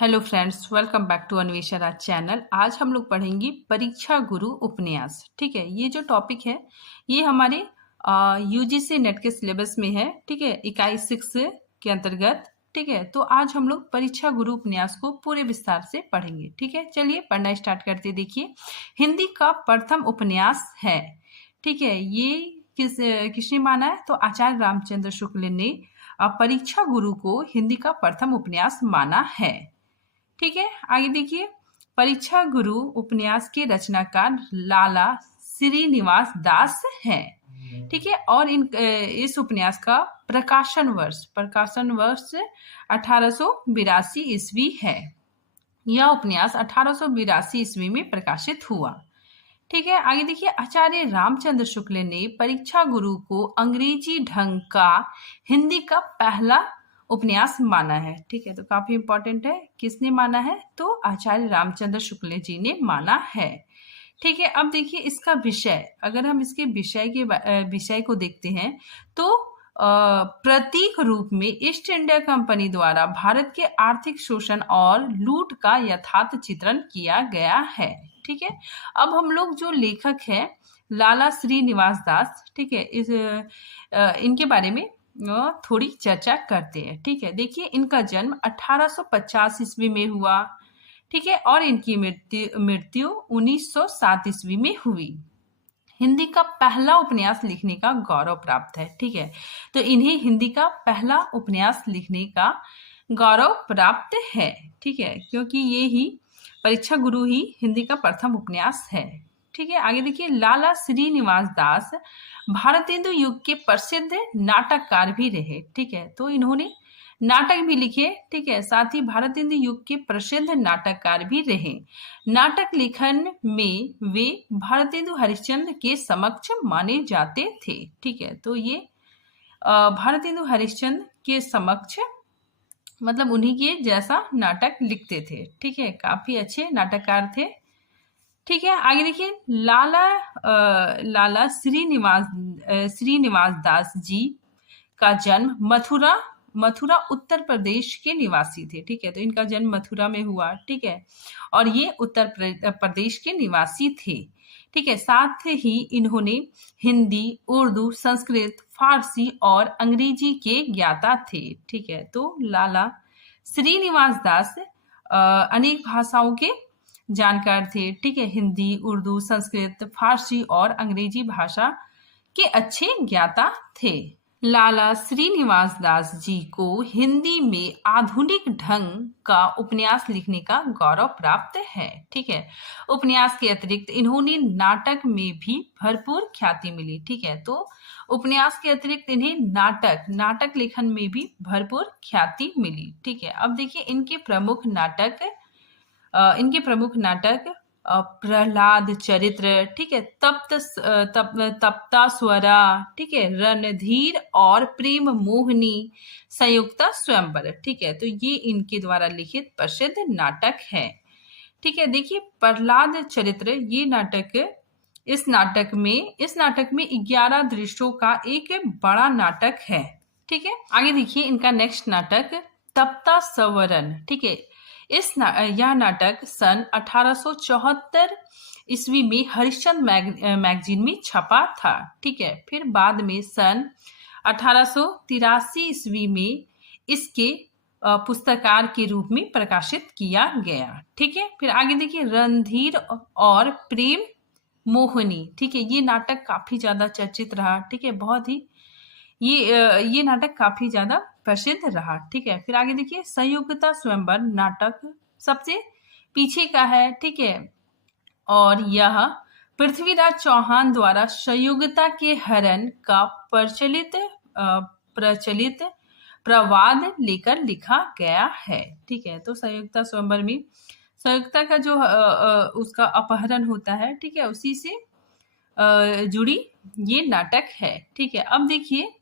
Hello friends, welcome back to Anvesha Raj channel. आज हम लोग पढ़ेंगे परीक्षा गुरु उपन्यास। ठीक है, ये जो टॉपिक है ये हमारे यूजीसी नेट के सिलेबस में है। ठीक है, इकाई 6 के अंतर्गत। ठीक है, तो आज हम लोग परीक्षा गुरु उपन्यास को पूरे विस्तार से पढ़ेंगे। ठीक है, चलिए पढ़ना स्टार्ट करते। देखिए, हिंदी का प्रथम उपन्यास है। ठीक है, ये किसने माना है? तो आचार्य रामचंद्र शुक्ल ने परीक्षा गुरु को हिंदी का प्रथम उपन्यास माना है। ठीक है, आगे देखिए, परीक्षा गुरु उपन्यास के रचनाकार लाला श्रीनिवास दास हैं। ठीक है, और इस उपन्यास का प्रकाशन वर्ष 1882 ईस्वी है। यह उपन्यास 1882 ईस्वी में प्रकाशित हुआ। ठीक है, आगे देखिए, आचार्य रामचंद्र शुक्ल ने परीक्षा गुरु को अंग्रेजी ढंग का हिंदी का पहला उपन्यास माना है। ठीक है, तो काफी इंपॉर्टेंट है, किसने माना है? तो आचार्य रामचंद्र शुक्ल जी ने माना है। ठीक है, अब देखिए इसका विषय, अगर हम इसके विषय को देखते हैं तो प्रतीक रूप में ईस्ट इंडिया कंपनी द्वारा भारत के आर्थिक शोषण और लूट का यथार्थ चित्रण किया गया है। ठीक है, अब हम लोग जो लेखक है लाला श्रीनिवास दास, ठीक है, इनके बारे में थोड़ी चर्चा करते हैं। ठीक है, देखिए, इनका जन्म 1850 ईस्वी में हुआ। ठीक है, और इनकी मृत्यु 1907 ईस्वी में हुई। हिंदी का पहला उपन्यास लिखने का गौरव प्राप्त है। ठीक है, तो इन्हें हिंदी का पहला उपन्यास लिखने का गौरव प्राप्त है। ठीक है, क्योंकि ये ही परीक्षा गुरु ही हिंदी का प्रथम उपन्यास है। ठीक है, आगे देखिए, लाला श्रीनिवास दास भारतेंदु युग के प्रसिद्ध नाटककार भी रहे। ठीक है, तो इन्होंने नाटक भी लिखे। ठीक है, साथ ही भारतेंदु युग के प्रसिद्ध नाटककार भी रहे। नाटक लेखन में वे भारतेंदु हरिश्चंद्र के समक्ष माने जाते थे। ठीक है, तो ये भारतेंदु हरिश्चंद्र के समक्ष, मतलब उन्हीं के जैसा नाटक लिखते थे। ठीक है, काफी अच्छे नाटककार थे। ठीक है, आगे देखिए, लाला श्रीनिवास दास जी का जन्म मथुरा उत्तर प्रदेश के निवासी थे। ठीक है, तो इनका जन्म मथुरा में हुआ। ठीक है, और ये उत्तर प्रदेश के निवासी थे। ठीक है, साथ ही इन्होंने हिंदी, उर्दू, संस्कृत, फारसी और अंग्रेजी के ज्ञाता थे। ठीक है, तो लाला श्रीनिवास दास अनेक भाषाओं के जानकार थे। ठीक है, हिंदी, उर्दू, संस्कृत, फारसी और अंग्रेजी भाषा के अच्छे ज्ञाता थे। लाला श्रीनिवास दास जी को हिंदी में आधुनिक ढंग का उपन्यास लिखने का गौरव प्राप्त है। ठीक है, उपन्यास के अतिरिक्त इन्होंने नाटक में भी भरपूर ख्याति मिली। ठीक है, तो उपन्यास के अतिरिक्त इन्हें नाटक लेखन में भी भरपूर ख्याति मिली। ठीक है, अब देखिए इनके प्रमुख नाटक प्रहलाद चरित्र, ठीक है, तप्ता स्वरा, ठीक है, रणधीर और प्रेम मोहिनी, संयुक्ता स्वयंवर। ठीक है, तो ये इनके द्वारा लिखित प्रसिद्ध नाटक है। ठीक है, देखिए, प्रहलाद चरित्र, ये इस नाटक में 11 दृश्यों का एक बड़ा नाटक है। ठीक है, आगे देखिए इनका नेक्स्ट नाटक तप्ता स्वरन। ठीक है, यह नाटक सन 1874 ईस्वी में हरिश्चंद्र मैगजीन में छपा था। ठीक है, फिर बाद में सन 1883 ईस्वी में इसके पुस्तकार के रूप में प्रकाशित किया गया। ठीक है, फिर आगे देखिए, रणधीर और प्रेम मोहिनी। ठीक है, ये नाटक काफी ज्यादा चर्चित रहा। ठीक है, बहुत ही ये नाटक काफी ज्यादा प्रसिद्ध रहा। ठीक है, फिर आगे देखिए, संयुक्ता स्वयंवर नाटक सबसे पीछे का है। ठीक है, और यह पृथ्वीराज चौहान द्वारा संयुक्ता के हरण का प्रचलित प्रवाद लेकर लिखा गया है। ठीक है, तो संयुक्ता स्वयंवर में संयुक्ता का जो उसका अपहरण होता है, ठीक है, उसी से जुड़ी ये नाटक है। ठीक है, अब देखिए,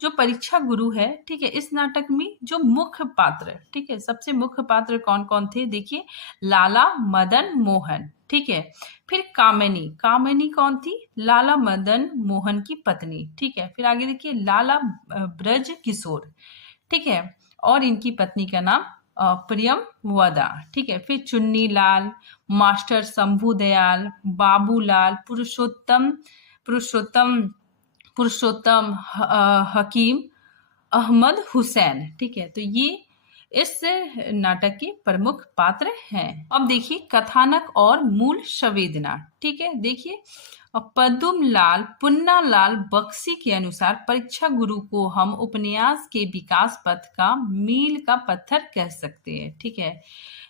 जो परीक्षा गुरु है, ठीक है, इस नाटक में जो मुख्य पात्र, ठीक है, सबसे मुख्य पात्र कौन कौन थे? देखिए, लाला मदन मोहन। ठीक है, फिर कामिनी कौन थी? लाला मदन मोहन की पत्नी। ठीक है, फिर आगे देखिए, लाला ब्रज किशोर। ठीक है, और इनकी पत्नी का नाम प्रियमवदा, ठीक है। फिर चुन्नीलाल, मास्टर शंभू दयाल, बाबूलाल, पुरुषोत्तम पुरुषोत्तम पुरुषोत्तम हकीम, अहमद हुसैन, ठीक है। तो ये इस नाटक के प्रमुख पात्र हैं। अब देखिए कथानक और मूल संवेदना, ठीक है। देखिए पद्मलाल पुन्नालाल बख्शी के अनुसार परीक्षा गुरु को हम उपन्यास के विकास पथ का मील का पत्थर कह सकते हैं, ठीक है।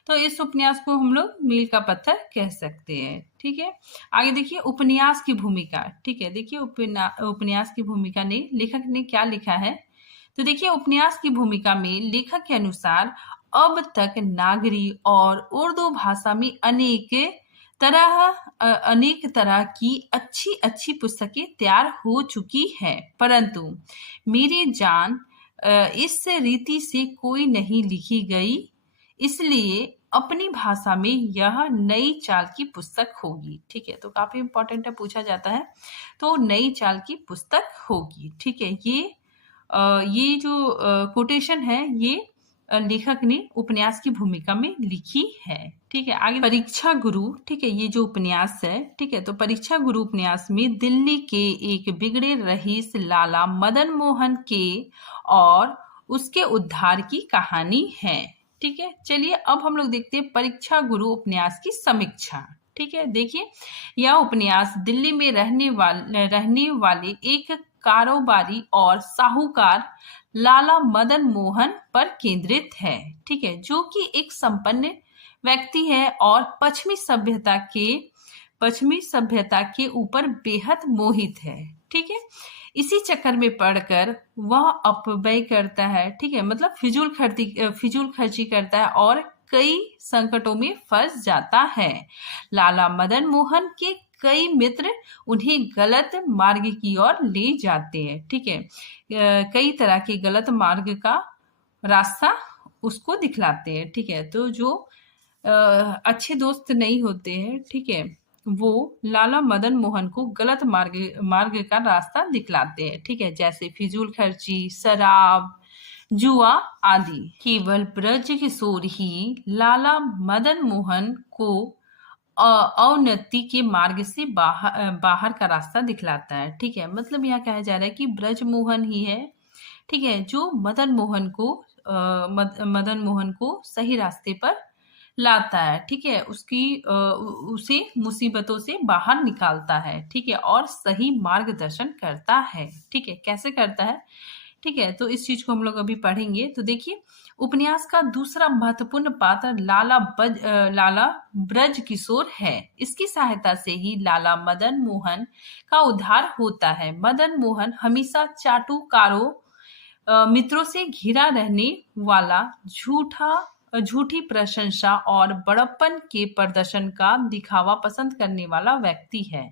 तो इस उपन्यास को हम लोग मील का पत्थर कह सकते हैं, ठीक है। आगे देखिए उपन्यास की भूमिका, ठीक है। देखिए उपन्यास की भूमिका ने लेखक ने क्या लिखा है। तो देखिए उपन्यास की भूमिका में लेखक के अनुसार अब तक नागरी और उर्दू भाषा में अनेक तरह की अच्छी अच्छी पुस्तकें तैयार हो चुकी हैं, परंतु मेरी जान इस रीति से कोई नहीं लिखी गई, इसलिए अपनी भाषा में यह नई चाल की पुस्तक होगी, ठीक है। तो काफी इंपॉर्टेंट है, पूछा जाता है। तो नई चाल की पुस्तक होगी, ठीक है। ये जो कोटेशन है ये लेखक ने उपन्यास की भूमिका में लिखी है, ठीक है। आगे परीक्षा गुरु, ठीक है। ये जो उपन्यास है, ठीक है। तो परीक्षा गुरु उपन्यास में दिल्ली के एक बिगड़े रईस लाला मदन मोहन के और उसके उद्धार की कहानी है, ठीक है। चलिए अब हम लोग देखते हैं परीक्षा गुरु उपन्यास की समीक्षा, ठीक है। देखिए यह उपन्यास दिल्ली में रहने वाले एक कारोबारी और साहूकार लाला मदन मोहन पर केंद्रित है, ठीक है। जो कि एक संपन्न व्यक्ति है और पश्चिमी सभ्यता के ऊपर बेहद मोहित है, ठीक है। इसी चक्कर में पड़कर वह अपव्यय करता है, ठीक है। मतलब फिजूल खर्ची करता है और कई संकटों में फंस जाता है। लाला मदन मोहन के कई मित्र उन्हें गलत मार्ग की ओर ले जाते हैं, ठीक है। कई तरह के गलत मार्ग का रास्ता उसको दिखलाते हैं, ठीक है। तो जो अच्छे दोस्त नहीं होते हैं, ठीक है, वो लाला मदन मोहन को गलत मार्ग का रास्ता दिखलाते हैं, ठीक है। जैसे फिजूल खर्ची, शराब, जुआ आदि। केवल ब्रज किशोर ही लाला मदन मोहन को अवनति के मार्ग से बाहर का रास्ता दिखलाता है, ठीक है। मतलब यहाँ कहा जा रहा है कि ब्रज मोहन ही है, ठीक है, जो मदन मोहन को सही रास्ते पर लाता है, ठीक है। उसे मुसीबतों से बाहर निकालता है, ठीक है, और सही मार्गदर्शन करता है, ठीक है। कैसे करता है, ठीक है। तो इस चीज को हम लोग अभी पढ़ेंगे। तो देखिए उपन्यास का दूसरा महत्वपूर्ण पात्र लाला ब्रज किशोर है। इसकी सहायता से ही लाला मदन मोहन का उद्धार होता है। मदन मोहन हमेशा चाटुकारों मित्रों से घिरा रहने वाला, झूठी प्रशंसा और बड़प्पन के प्रदर्शन का दिखावा पसंद करने वाला व्यक्ति है,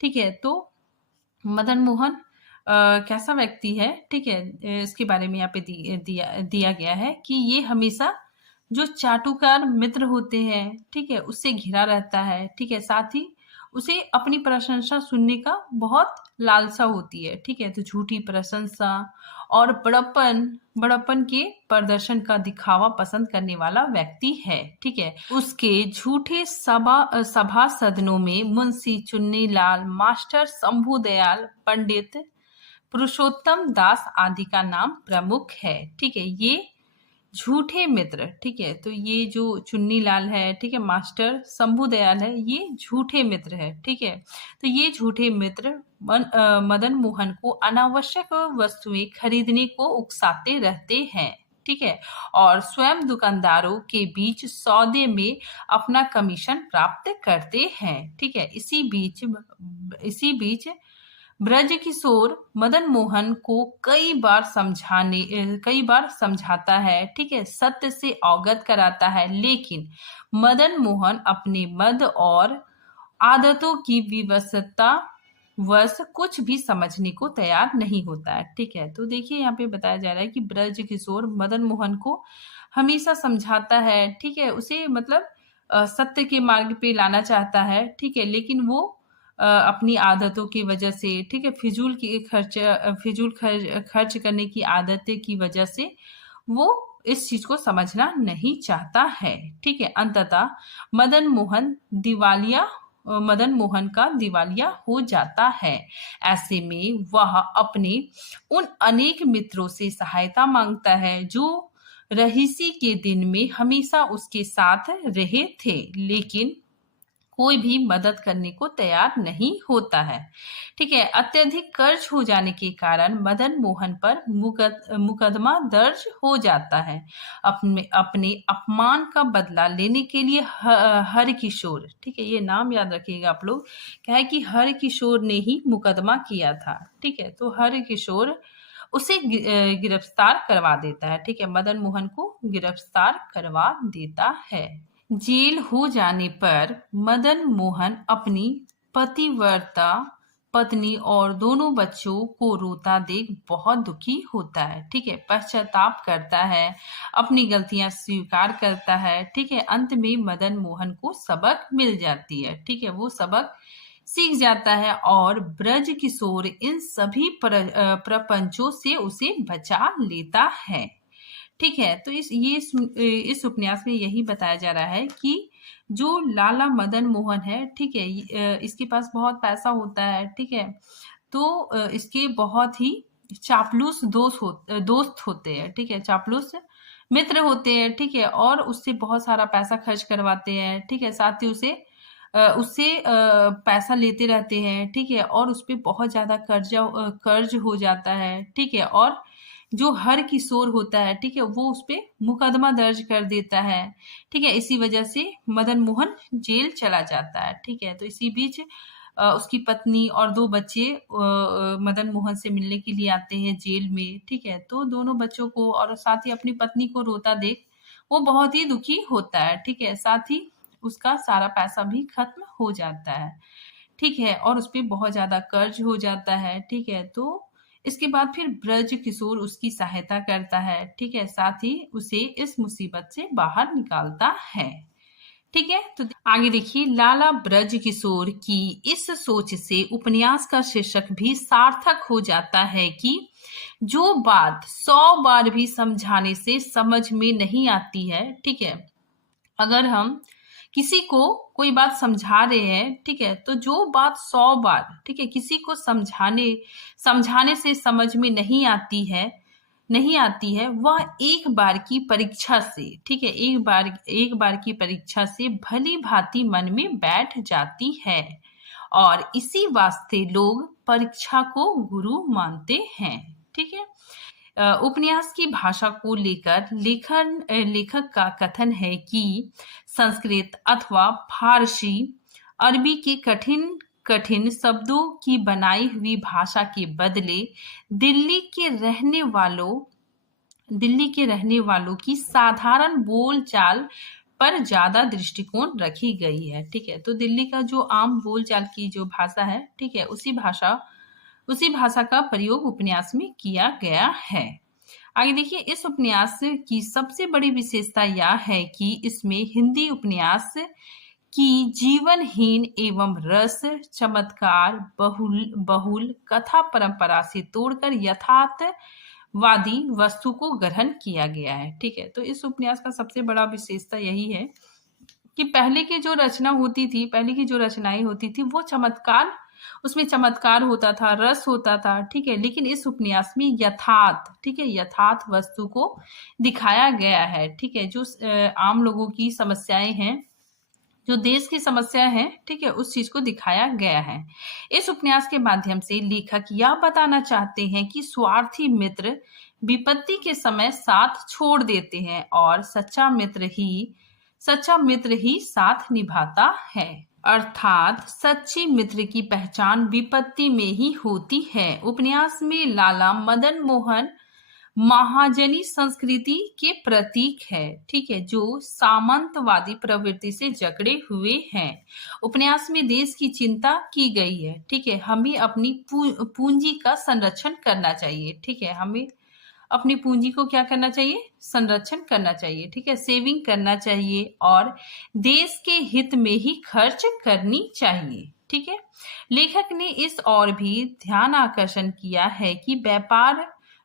ठीक है। तो मदन मोहन कैसा व्यक्ति है, ठीक है, इसके बारे में यहाँ पे दिया गया है कि ये हमेशा जो चाटुकार मित्र होते हैं, ठीक है, उससे घिरा रहता है, ठीक है। साथ ही उसे अपनी प्रशंसा सुनने का बहुत लालसा होती है, ठीक है। तो झूठी प्रशंसा और बड़प्पन के प्रदर्शन का दिखावा पसंद करने वाला व्यक्ति है, ठीक है। उसके झूठे सभा सदनों में मुंशी चुन्नीलाल, मास्टर शंभू दयाल, पंडित पुरुषोत्तम दास आदि का नाम प्रमुख है, ठीक है। ये झूठे मित्र, ठीक है। तो ये जो चुन्नीलाल है, ठीक है, मास्टर शंभू दयाल है, ये झूठे मित्र है, ठीक है। तो ये झूठे मित्र मदन मोहन को अनावश्यक वस्तुएं खरीदने को उकसाते रहते हैं, ठीक है, और स्वयं दुकानदारों के बीच सौदे में अपना कमीशन प्राप्त करते हैं, ठीक है। इसी बीच ब्रज किशोर मदन मोहन को कई बार समझाता है, ठीक है, सत्य से अवगत कराता है, लेकिन मदन मोहन अपने मद और आदतों की विवशता वश कुछ भी समझने को तैयार नहीं होता है, ठीक है। तो देखिए यहाँ पे बताया जा रहा है कि ब्रज किशोर मदन मोहन को हमेशा समझाता है, ठीक है, उसे मतलब सत्य के मार्ग पे लाना चाहता है, ठीक है, लेकिन वो अपनी आदतों की वजह से, ठीक है, फिजूल खर्च करने की आदत की वजह से वो इस चीज को समझना नहीं चाहता है। ठीक है, अंततः मदन मोहन का दिवालिया हो जाता है। ऐसे में वह अपने उन अनेक मित्रों से सहायता मांगता है जो रहीसी के दिन में हमेशा उसके साथ रहे थे, लेकिन कोई भी मदद करने को तैयार नहीं होता है। ठीक है, अत्यधिक कर्ज हो जाने के कारण मदन मोहन पर मुकदमा दर्ज हो जाता है। अपने अपमान का बदला लेने के लिए हर किशोर, ठीक है, ये नाम याद रखिएगा आप लोग, क्या है कि हर किशोर ने ही मुकदमा किया था। ठीक है, तो हर किशोर उसे गिरफ्तार करवा देता है। ठीक है, मदन मोहन को गिरफ्तार करवा देता है। जेल हो जाने पर मदन मोहन अपनी पतिव्रता पत्नी और दोनों बच्चों को रोता देख बहुत दुखी होता है। ठीक है, पश्चाताप करता है, अपनी गलतियां स्वीकार करता है। ठीक है, अंत में मदन मोहन को सबक मिल जाती है। ठीक है, वो सबक सीख जाता है और ब्रज किशोर इन सभी प्रपंचों से उसे बचा लेता है। ठीक है, तो इस उपन्यास में यही बताया जा रहा है कि जो लाला मदन मोहन है, ठीक है, इसके पास बहुत पैसा होता है। ठीक है, तो इसके बहुत ही चापलूस दोस्त होते हैं। ठीक है, चापलूस मित्र होते हैं। ठीक है, और उससे बहुत सारा पैसा खर्च करवाते हैं। ठीक है, साथ ही उससे पैसा लेते रहते हैं। ठीक है, और उस पर बहुत ज्यादा कर्ज हो जाता है। ठीक है, और जो हर किशोर होता है, ठीक है, वो उस पे मुकदमा दर्ज कर देता है। ठीक है, इसी वजह से मदन मोहन जेल चला जाता है। ठीक है, तो इसी बीच उसकी पत्नी और दो बच्चे मदन मोहन से मिलने के लिए आते हैं जेल में। ठीक है, तो दोनों बच्चों को और साथ ही अपनी पत्नी को रोता देख वो बहुत ही दुखी होता है। ठीक है, साथ ही उसका सारा पैसा भी खत्म हो जाता है। ठीक है, और उस पर बहुत ज्यादा कर्ज हो जाता है। ठीक है, तो इसके बाद फिर ब्रज किशोर उसकी सहायता करता है। ठीक है, साथ ही उसे इस मुसीबत से बाहर निकालता है। ठीक है, तो आगे देखिए, लाला ब्रज किशोर की इस सोच से उपन्यास का शीर्षक भी सार्थक हो जाता है कि जो बात 100 बार भी समझाने से समझ में नहीं आती है। ठीक है, अगर हम किसी को कोई बात समझा रहे हैं, ठीक है, तो जो बात 100 बार, ठीक है, किसी को समझाने से समझ में नहीं आती है वह एक बार की परीक्षा से, ठीक है, एक बार की परीक्षा से भली भांति मन में बैठ जाती है और इसी वास्ते लोग परीक्षा को गुरु मानते हैं। ठीक है, उपन्यास की भाषा को लेकर लेखक का कथन है कि संस्कृत अथवा फारसी अरबी के कठिन शब्दों की बनाई हुई भाषा के बदले दिल्ली के रहने वालों की साधारण बोलचाल पर ज्यादा दृष्टिकोण रखी गई है। ठीक है, तो दिल्ली का जो आम बोलचाल की जो भाषा है, ठीक है, उसी भाषा का प्रयोग उपन्यास में किया गया है। आगे देखिए, इस उपन्यास की सबसे बड़ी विशेषता यह है कि इसमें हिंदी उपन्यास की जीवनहीन एवं रस चमत्कार बहुल कथा परंपरा से तोड़कर यथार्थवादी वस्तु को ग्रहण किया गया है। ठीक है, तो इस उपन्यास का सबसे बड़ा विशेषता यही है कि पहले की जो रचनाएं होती थी वो उसमें चमत्कार होता था, रस होता था। ठीक है, लेकिन इस उपन्यास में यथार्थ वस्तु को दिखाया गया है। ठीक है, जो आम लोगों की समस्याएं हैं, जो देश की समस्या है, ठीक है, उस चीज को दिखाया गया है। इस उपन्यास के माध्यम से लेखक यह बताना चाहते हैं कि स्वार्थी मित्र विपत्ति के समय साथ छोड़ देते हैं और सच्चा मित्र ही साथ निभाता है। अर्थात सच्ची मित्र की पहचान विपत्ति में ही होती है। उपन्यास में लाला मदन मोहन महाजनी संस्कृति के प्रतीक है। ठीक है, जो सामंतवादी प्रवृत्ति से जकड़े हुए हैं। उपन्यास में देश की चिंता की गई है। ठीक है, हमें अपनी पूंजी का संरक्षण करना चाहिए। ठीक है, हमें अपनी पूंजी को क्या करना चाहिए? संरक्षण करना चाहिए। ठीक है, सेविंग करना चाहिए और देश के हित में ही खर्च करनी चाहिए। ठीक है, लेखक ने इस और भी ध्यान आकर्षण किया है कि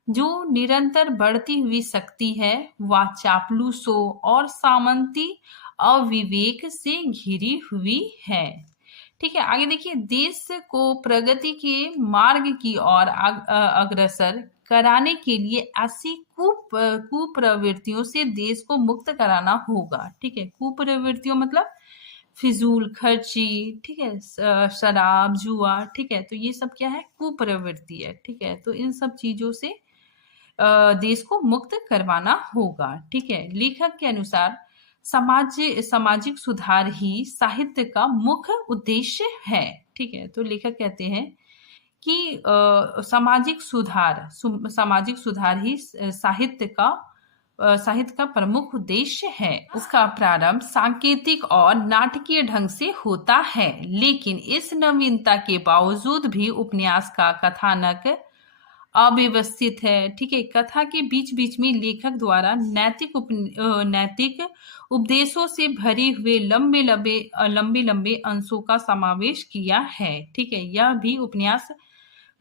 जो निरंतर बढ़ती हुई शक्ति है वह चापलूसों और सामंती अविवेक से घिरी हुई है। ठीक है, आगे देखिए, देश को प्रगति के मार्ग की ओर अग्रसर कराने के लिए ऐसी कुप्रवृत्तियों से देश को मुक्त कराना होगा। ठीक है, कुप्रवृत्तियों मतलब फिजूल खर्ची, ठीक है, शराब, जुआ, ठीक है, तो ये सब क्या है, कुप्रवृत्ति है। ठीक है, तो इन सब चीजों से देश को मुक्त करवाना होगा। ठीक है, लेखक के अनुसार सामाजिक सुधार ही साहित्य का मुख्य उद्देश्य है। ठीक है, तो लेखक कहते हैं कि सामाजिक सुधार ही साहित्य का प्रमुख उद्देश्य है। उसका प्रारंभ सांकेतिक और नाटकीय ढंग से होता है, लेकिन इस नवीनता के बावजूद भी उपन्यास का कथानक अव्यवस्थित है। ठीक है, कथा के बीच बीच में लेखक द्वारा नैतिक उपदेशों से भरे हुए लंबे अंशों का समावेश किया है। ठीक है, यह भी उपन्यास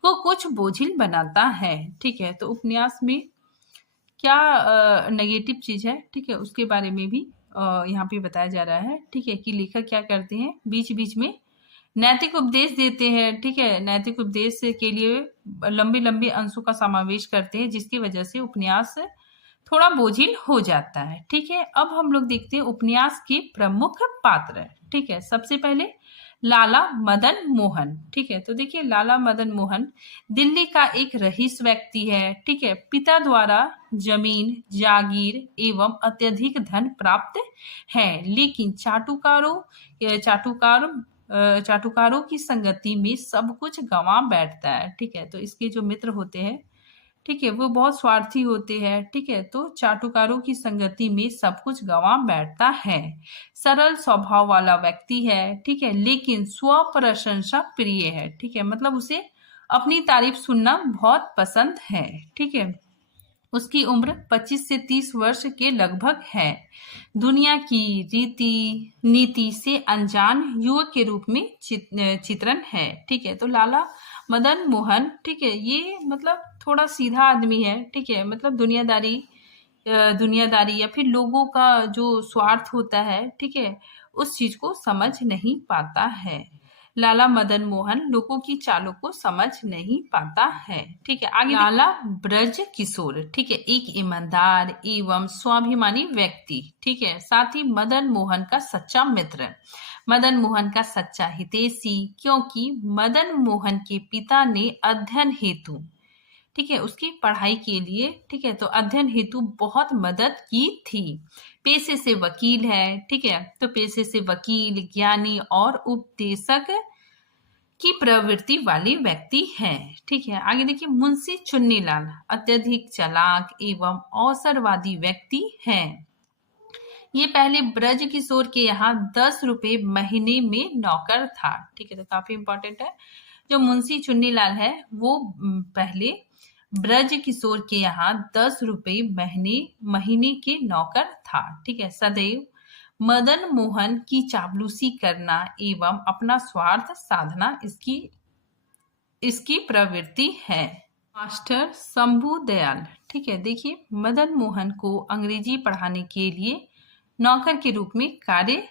को कुछ बोझिल बनाता है। ठीक है, तो उपन्यास में क्या नेगेटिव चीज है, ठीक है, उसके बारे में भी यहाँ पे बताया जा रहा है। ठीक है, कि लेखक क्या करते हैं, बीच बीच में नैतिक उपदेश देते हैं। ठीक है, नैतिक उपदेश के लिए लंबे अंशों का समावेश करते हैं, जिसकी वजह से उपन्यास थोड़ा बोझिल हो जाता है। ठीक है, अब हम लोग देखते हैं उपन्यास के प्रमुख पात्र। ठीक है, सबसे पहले लाला मदन मोहन। ठीक है, तो देखिए, लाला मदन मोहन दिल्ली का एक रईस व्यक्ति है। ठीक है, पिता द्वारा जमीन, जागीर एवं अत्यधिक धन प्राप्त है, लेकिन चाटुकारों की संगति में सब कुछ गंवा बैठता है। ठीक है, तो इसके जो मित्र होते हैं, ठीक है, वो बहुत स्वार्थी होते हैं। ठीक है, तो चाटुकारों की संगति में सब कुछ गंवा बैठता है। सरल स्वभाव वाला व्यक्ति है। ठीक है, लेकिन स्व प्रशंसा प्रिय है। ठीक है, मतलब उसे अपनी तारीफ सुनना बहुत पसंद है। ठीक है, उसकी उम्र 25 से 30 वर्ष के लगभग है। दुनिया की रीति नीति से अनजान युवक के रूप में चित्रण है। ठीक है, तो लाला मदन मोहन, ठीक है, ये मतलब थोड़ा सीधा आदमी है। ठीक है, मतलब दुनियादारी या फिर लोगों का जो स्वार्थ होता है, ठीक है, उस चीज को समझ नहीं पाता है। लाला मदन मोहन लोगों की चालों को समझ नहीं पाता है। ठीक है, आगे लाला ब्रज किशोर, ठीक है, एक ईमानदार एवं स्वाभिमानी व्यक्ति। ठीक है, साथ ही मदन मोहन का सच्चा मित्र, मदन मोहन का सच्चा हितैषी, क्योंकि मदन मोहन के पिता ने अध्ययन हेतु, ठीक है, उसकी पढ़ाई के लिए, ठीक है, तो अध्ययन हेतु बहुत मदद की थी। पेशे से वकील है। ठीक है, तो पेशे से वकील, ज्ञानी और उपदेशक की प्रवृत्ति वाले व्यक्ति है। ठीक है, आगे देखिए, मुंशी चुन्नीलाल अत्यधिक चालाक एवं अवसरवादी व्यक्ति है। ये पहले ब्रज किशोर के यहाँ 10 रुपए महीने में नौकर था। ठीक है, तो काफी इंपॉर्टेंट है। जो मुंशी चुन्नीलाल है वो पहले ब्रज किशोर के यहाँ 10 रुपए महीने के नौकर था। ठीक है, सदैव मदन मोहन की चापलूसी करना एवं अपना स्वार्थ साधना इसकी प्रवृत्ति है। मास्टर शंभू दयाल, ठीक है, देखिए, मदन मोहन को अंग्रेजी पढ़ाने के लिए नौकर के रूप में कार्य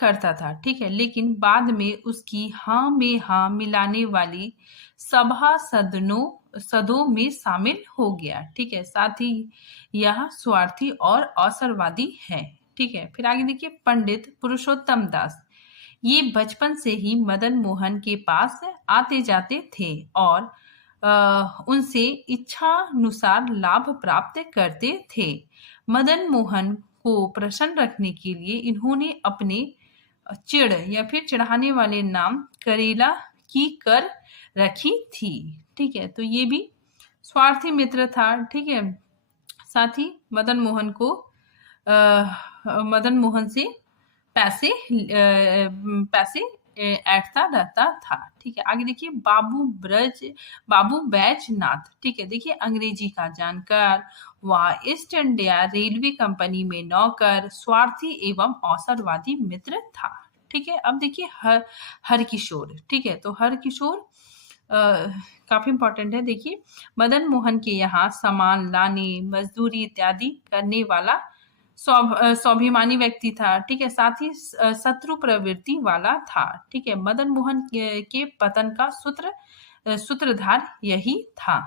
करता था। ठीक है, लेकिन बाद में उसकी हाँ में हाँ मिलाने वाली सदों में शामिल हो गया। ठीक है, साथ ही यह स्वार्थी और अवसरवादी है। ठीक है, फिर आगे देखिए, पंडित पुरुषोत्तम दास, ये बचपन से ही मदन मोहन के पास आते जाते थे और उनसे इच्छानुसार लाभ प्राप्त करते थे। मदन मोहन को प्रसन्न रखने के लिए इन्होंने अपने चिड़ या फिर चिढ़ाने वाले नाम करेला की कर रखी थी। ठीक है, तो ये भी स्वार्थी मित्र था। ठीक है, साथ ही मदन मोहन से पैसे ऐंठता रहता था। ठीक है, आगे देखिए, बाबू बैजनाथ, ठीक है, देखिए, अंग्रेजी का जानकार, वह ईस्ट इंडिया रेलवे कंपनी में नौकर, स्वार्थी एवं अवसरवादी मित्र था। ठीक है, अब देखिए हरकिशोर, ठीक है, तो हरकिशोर काफी इंपॉर्टेंट है। देखिए, मदन मोहन के यहाँ सामान लाने, मजदूरी इत्यादि करने वाला स्वाभिमानी व्यक्ति था। ठीक है, साथ ही शत्रु प्रवृत्ति वाला था। ठीक है, मदन मोहन के पतन का सूत्रधार यही था,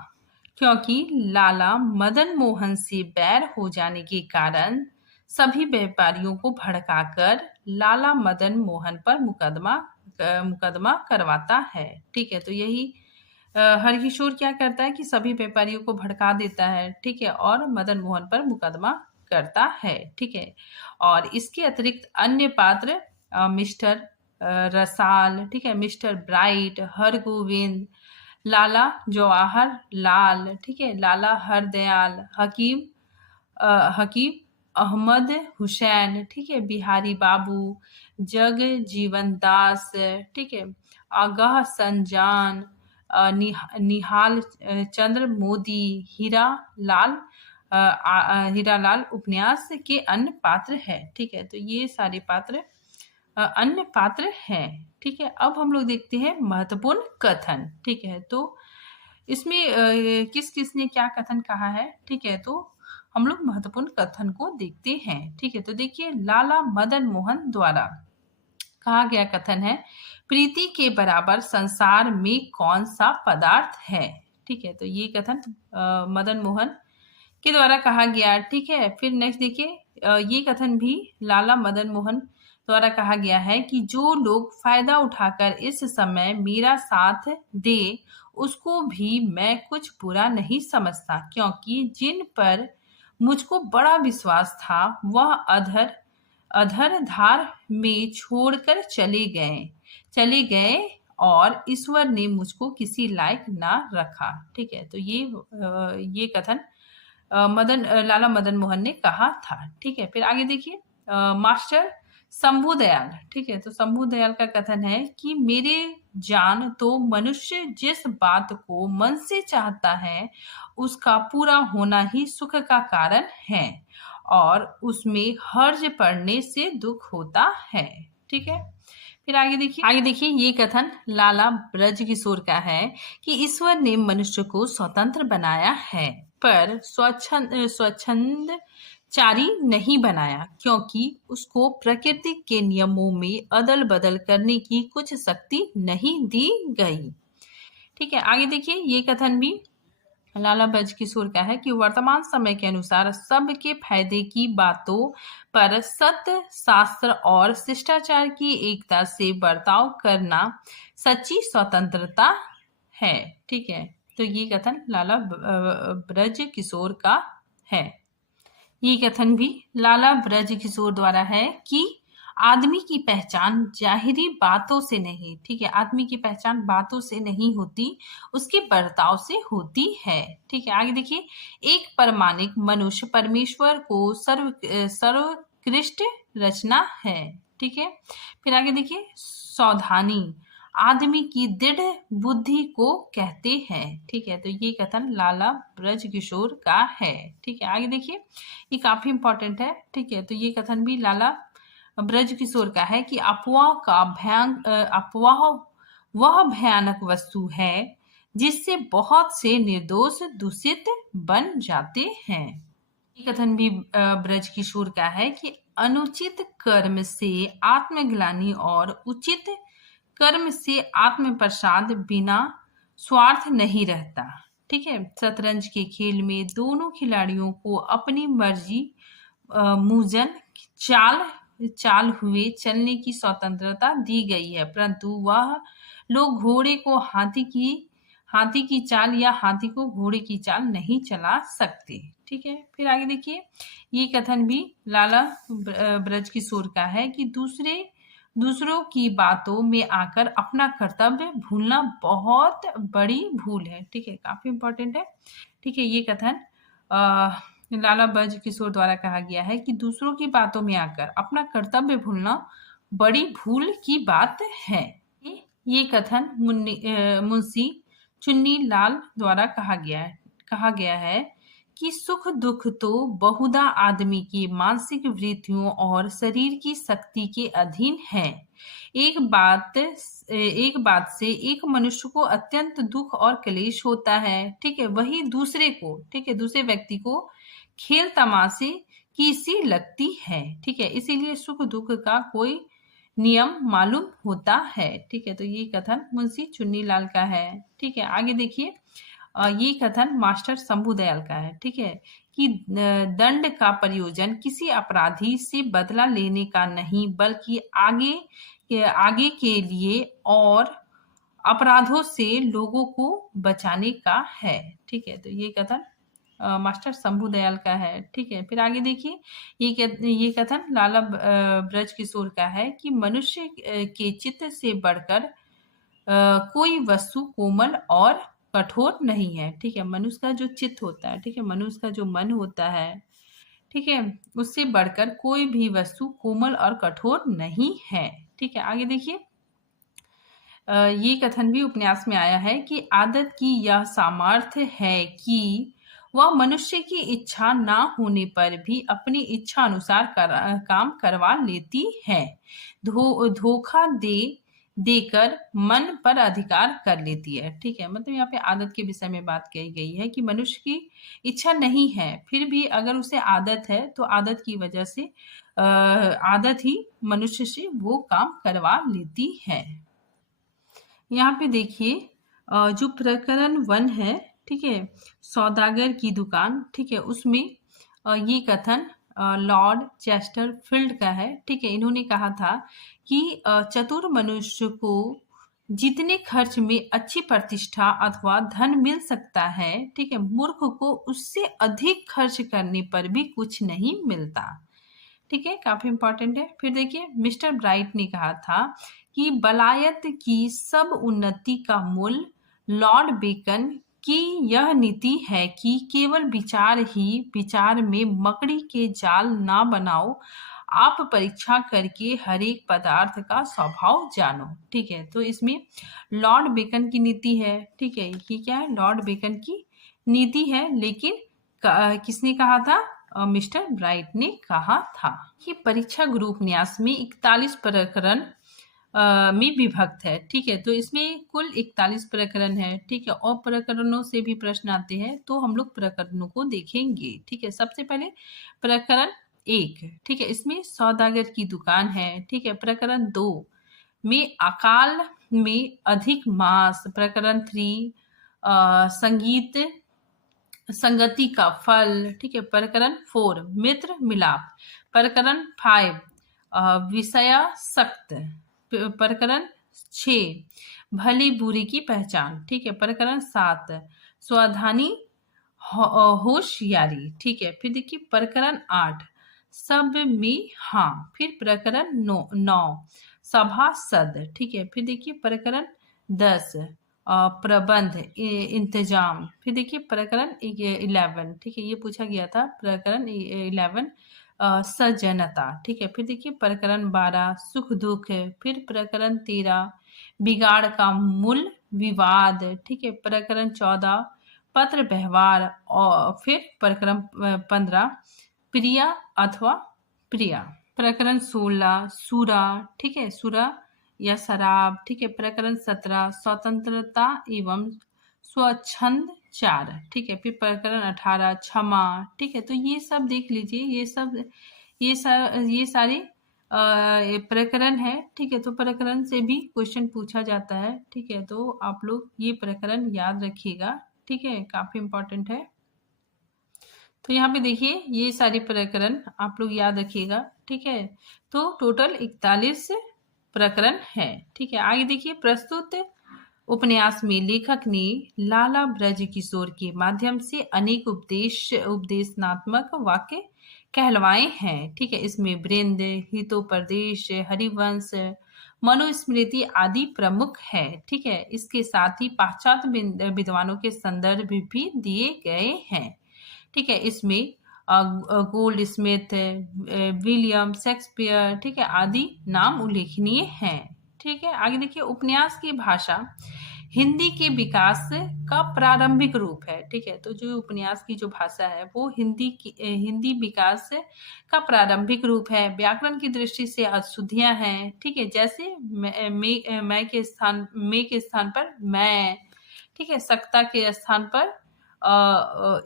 क्योंकि लाला मदन मोहन से बैर हो जाने के कारण सभी व्यापारियों को भड़काकर लाला मदन मोहन पर मुकदमा करवाता है। ठीक है, तो यही हरकिशोर क्या करता है कि सभी व्यापारियों को भड़का देता है। ठीक है, और मदन मोहन पर मुकदमा करता है। ठीक है, और इसके अतिरिक्त अन्य पात्र मिस्टर रसाल, ठीक है, मिस्टर ब्राइट, हरगोविंद, लाला जवाहर लाल, ठीक है, लाला हरदयाल, हकीम अहमद हुसैन, ठीक है, बिहारी बाबू, जग जीवन दास, ठीक है, आगाह संजान, निहाल चंद्र मोदी, हीरा लाल उपन्यास के अन्य पात्र है। ठीक है, तो ये सारे पात्र अन्य पात्र हैं। ठीक है, अब हम लोग देखते हैं महत्वपूर्ण कथन। ठीक है, तो इसमें किस किस ने क्या कथन कहा है। ठीक है, तो हम लोग महत्वपूर्ण कथन को देखते हैं। ठीक है, तो देखिए, लाला मदन मोहन द्वारा कहा गया कथन है, प्रीति के बराबर संसार में कौन सा पदार्थ है। ठीक है, तो ये कथन मदन मोहन के द्वारा कहा गया। ठीक है, फिर नेक्स्ट देखिए, ये कथन भी लाला मदन मोहन द्वारा कहा गया है कि जो लोग फायदा उठाकर इस समय मेरा साथ दे उसको भी मैं कुछ बुरा नहीं समझता, क्योंकि जिन पर मुझको बड़ा विश्वास था वह अधर धार में छोड़कर चले गए और ईश्वर ने मुझको किसी लायक ना रखा। ठीक है, तो ये कथन लाला मदन मोहन ने कहा था। ठीक है, फिर आगे देखिए, मास्टर शंभू दयाल, ठीक है, तो शंभू दयाल का कथन है कि मेरे जान तो मनुष्य जिस बात को मन से चाहता है उसका पूरा होना ही सुख का कारण है और उसमें हर्ज पड़ने से दुख होता है। ठीक है, फिर आगे देखिए ये कथन लाला ब्रजकिशोर का है कि ईश्वर ने मनुष्य को स्वतंत्र बनाया है पर स्वच्छंदचारी नहीं बनाया, क्योंकि उसको प्रकृति के नियमों में अदल बदल करने की कुछ शक्ति नहीं दी गई। ठीक है, आगे देखिए, ये कथन भी लाला ब्रजकिशोर का है कि वर्तमान समय के अनुसार सबके फायदे की बातों पर सत्य, शास्त्र और शिष्टाचार की एकता से बर्ताव करना सच्ची स्वतंत्रता है। ठीक है, तो ये कथन लाला ब्रजकिशोर का है। ये कथन भी लाला ब्रजकिशोर द्वारा है कि आदमी की पहचान जाहिरी बातों से नहीं, ठीक है, आदमी की पहचान बातों से नहीं होती, उसके बर्ताव से होती है। ठीक है, आगे देखिए, एक परमाणिक मनुष्य परमेश्वर को सर्वोत्कृष्ट रचना है। ठीक है, फिर आगे देखिए, सावधानी आदमी की दृढ़ बुद्धि को कहते हैं। ठीक है, तो ये कथन लाला ब्रजकिशोर का है। ठीक है, आगे देखिए, ये काफी इंपॉर्टेंट है। ठीक है, तो ये कथन भी लाला ब्रजकिशोर का है कि अफवाह वह भयानक वस्तु है जिससे बहुत से निर्दोष दूषित बन जाते हैं। ये कथन भी ब्रजकिशोर का है कि अनुचित कर्म से आत्मग्लानि और उचित कर्म से आत्म प्रसाद बिना स्वार्थ नहीं रहता। ठीक है, शतरंज के खेल में दोनों खिलाड़ियों को अपनी मर्जी मुजन चाल हुए चलने की स्वतंत्रता दी गई है, परंतु वह लोग घोड़े को हाथी की चाल या हाथी को घोड़े की चाल नहीं चला सकते। ठीक है, फिर आगे देखिए, ये कथन भी लाला ब्रजकिशोर का है कि दूसरों की बातों में आकर अपना कर्तव्य भूलना बहुत बड़ी भूल है। ठीक है, काफी इंपॉर्टेंट है। ठीक है, ये कथन लाला ब्रजकिशोर द्वारा कहा गया है कि दूसरों की बातों में आकर अपना कर्तव्य भूलना बड़ी भूल की बात है। ये कथन मुंशी चुन्नी लाल द्वारा कहा गया है कि सुख दुख तो बहुधा आदमी की मानसिक वृत्तियों और शरीर की शक्ति के अधीन है। एक बात से एक मनुष्य को अत्यंत दुख और क्लेश होता है, ठीक है, वही दूसरे को, ठीक है, दूसरे व्यक्ति को खेल तमाशे की सी लगती है, ठीक है। इसीलिए सुख दुख का कोई नियम मालूम होता है, ठीक है। तो ये कथन मुंशी चुन्नीलाल का है, ठीक है। आगे देखिए, ये कथन मास्टर शंभुदयाल का है, ठीक है, कि दंड का प्रयोजन किसी अपराधी से बदला लेने का नहीं, बल्कि आगे के लिए और अपराधों से लोगों को बचाने का है, ठीक है। तो ये कथन मास्टर शंभुदयाल का है, ठीक है। फिर आगे देखिए, ये कथन लाला ब्रज किशोर का है कि मनुष्य के चित्त से बढ़कर कोई वस्तु कोमल और कठोर नहीं है, ठीक है। मनुष्य का जो चित्त होता है, ठीक है, मनुष्य का जो मन होता है, ठीक है, उससे बढ़कर कोई भी वस्तु कोमल और कठोर नहीं है, ठीक है। आगे देखिए, ये कथन भी उपन्यास में आया है कि आदत की यह सामर्थ्य है कि वह मनुष्य की इच्छा ना होने पर भी अपनी इच्छा अनुसार काम करवा लेती है। धोखा देकर मन पर अधिकार कर लेती है, ठीक है। मतलब यहाँ पे आदत के विषय में बात कही गई है कि मनुष्य की इच्छा नहीं है, फिर भी अगर उसे आदत है तो आदत की वजह से आदत ही मनुष्य से वो काम करवा लेती है। यहाँ पे देखिए, जो प्रकरण 1 है, ठीक है, सौदागर की दुकान, ठीक है, उसमें ये कथन लॉर्ड चेस्टरफील्ड का है, ठीक है। इन्होंने कहा था कि चतुर मनुष्य को जितने खर्च में अच्छी प्रतिष्ठा अथवा धन मिल सकता है, ठीक है, मूर्ख को उससे अधिक खर्च करने पर भी कुछ नहीं मिलता, ठीक है, काफी इंपॉर्टेंट है। फिर देखिए, मिस्टर ब्राइट ने कहा था कि बलायत की सब उन्नति का मूल लॉर्ड बेकन की यह नीति है कि केवल विचार में मकड़ी के जाल ना बनाओ, आप परीक्षा करके हर एक पदार्थ का स्वभाव जानो, ठीक है। तो इसमें लॉर्ड बेकन की नीति है, ठीक है, ये क्या है, लॉर्ड बेकन की नीति है, लेकिन किसने कहा था, मिस्टर ब्राइट ने कहा था। कि परीक्षा गुरु उपन्यास में 41 प्रकरण में विभक्त है, ठीक है। तो इसमें कुल 41 प्रकरण है, ठीक है, और प्रकरणों से भी प्रश्न आते हैं, तो हम लोग प्रकरणों को देखेंगे, ठीक है। सबसे पहले प्रकरण 1, ठीक है, इसमें सौदागर की दुकान है, ठीक है। प्रकरण 2 में अकाल में अधिक मास, प्रकरण 3 संगति का फल, ठीक है। प्रकरण 4 मित्र मिलाप, प्रकरण 5 विषयासक्त, प्रकरण 6 भली बुरी की पहचान, ठीक है। प्रकरण 7 सावधानी होशियारी, ठीक है। फिर देखिए प्रकरण 8 सब में हाँ, फिर प्रकरण 9 सभासद, ठीक है। फिर देखिए प्रकरण 10 प्रबंध इंतजाम, फिर देखिए प्रकरण 11, ठीक है, ये पूछा गया था, प्रकरण 11 सजनता, ठीक है। फिर देखिए प्रकरण 12 सुख दुख, फिर प्रकरण 13 बिगाड़ का मूल विवाद, ठीक है। प्रकरण 14 पत्र व्यवहार, और फिर प्रकरण 15 प्रिया अथवा प्रिया, प्रकरण 16 सुरा, ठीक है, सुरा या शराब, ठीक है। प्रकरण 17 स्वतंत्रता एवं स्वच्छंद चार, ठीक है। फिर प्रकरण 18 क्षमा, ठीक है। तो ये सब देख लीजिए, ये सारे प्रकरण है, ठीक है। तो प्रकरण से भी क्वेश्चन पूछा जाता है, ठीक है। तो आप लोग ये प्रकरण याद रखिएगा, ठीक है, काफी इंपॉर्टेंट है। तो यहाँ पे देखिए ये सारे प्रकरण आप लोग याद रखिएगा, ठीक है। तो टोटल 41 प्रकरण है, ठीक है। आगे देखिए, प्रस्तुत उपन्यास में लेखक ने लाला ब्रज किशोर के माध्यम से अनेक उपदेशनात्मक वाक्य कहलवाए हैं, ठीक है। इसमें वृंद, हितोपदेश, हरिवंश, मनुस्मृति आदि प्रमुख है, ठीक है। इसके साथ ही पाश्चात्य विद्वानों के संदर्भ भी दिए गए हैं, ठीक है। इसमें गोल्ड स्मिथ, विलियम शेक्सपियर, ठीक है, आदि नाम उल्लेखनीय हैं, ठीक है, आगे देखिए उपन्यास की भाषा हिंदी के विकास का प्रारंभिक रूप है। ठीक है, तो जो उपन्यास की जो भाषा है वो हिंदी विकास का प्रारंभिक रूप है। व्याकरण की दृष्टि से अशुद्धियां हैं। ठीक है, जैसे मैं के स्थान पर मैं, ठीक है, सक्ता के स्थान पर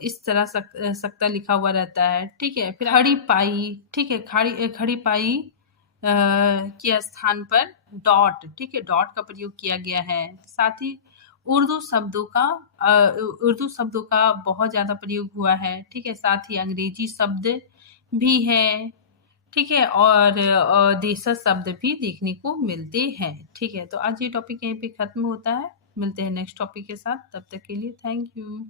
इस तरह सक्ता लिखा हुआ रहता है। ठीक है, फिर खड़ी पाई, ठीक है, खड़ी पाई के स्थान पर डॉट, ठीक है, डॉट का प्रयोग किया गया है। साथ ही उर्दू शब्दों का बहुत ज्यादा प्रयोग हुआ है। ठीक है, साथ ही अंग्रेजी शब्द भी है। ठीक है, और देशज शब्द भी देखने को मिलते हैं। ठीक है, तो आज ये टॉपिक यहीं पे खत्म होता है। मिलते हैं नेक्स्ट टॉपिक के साथ, तब तक के लिए थैंक यू।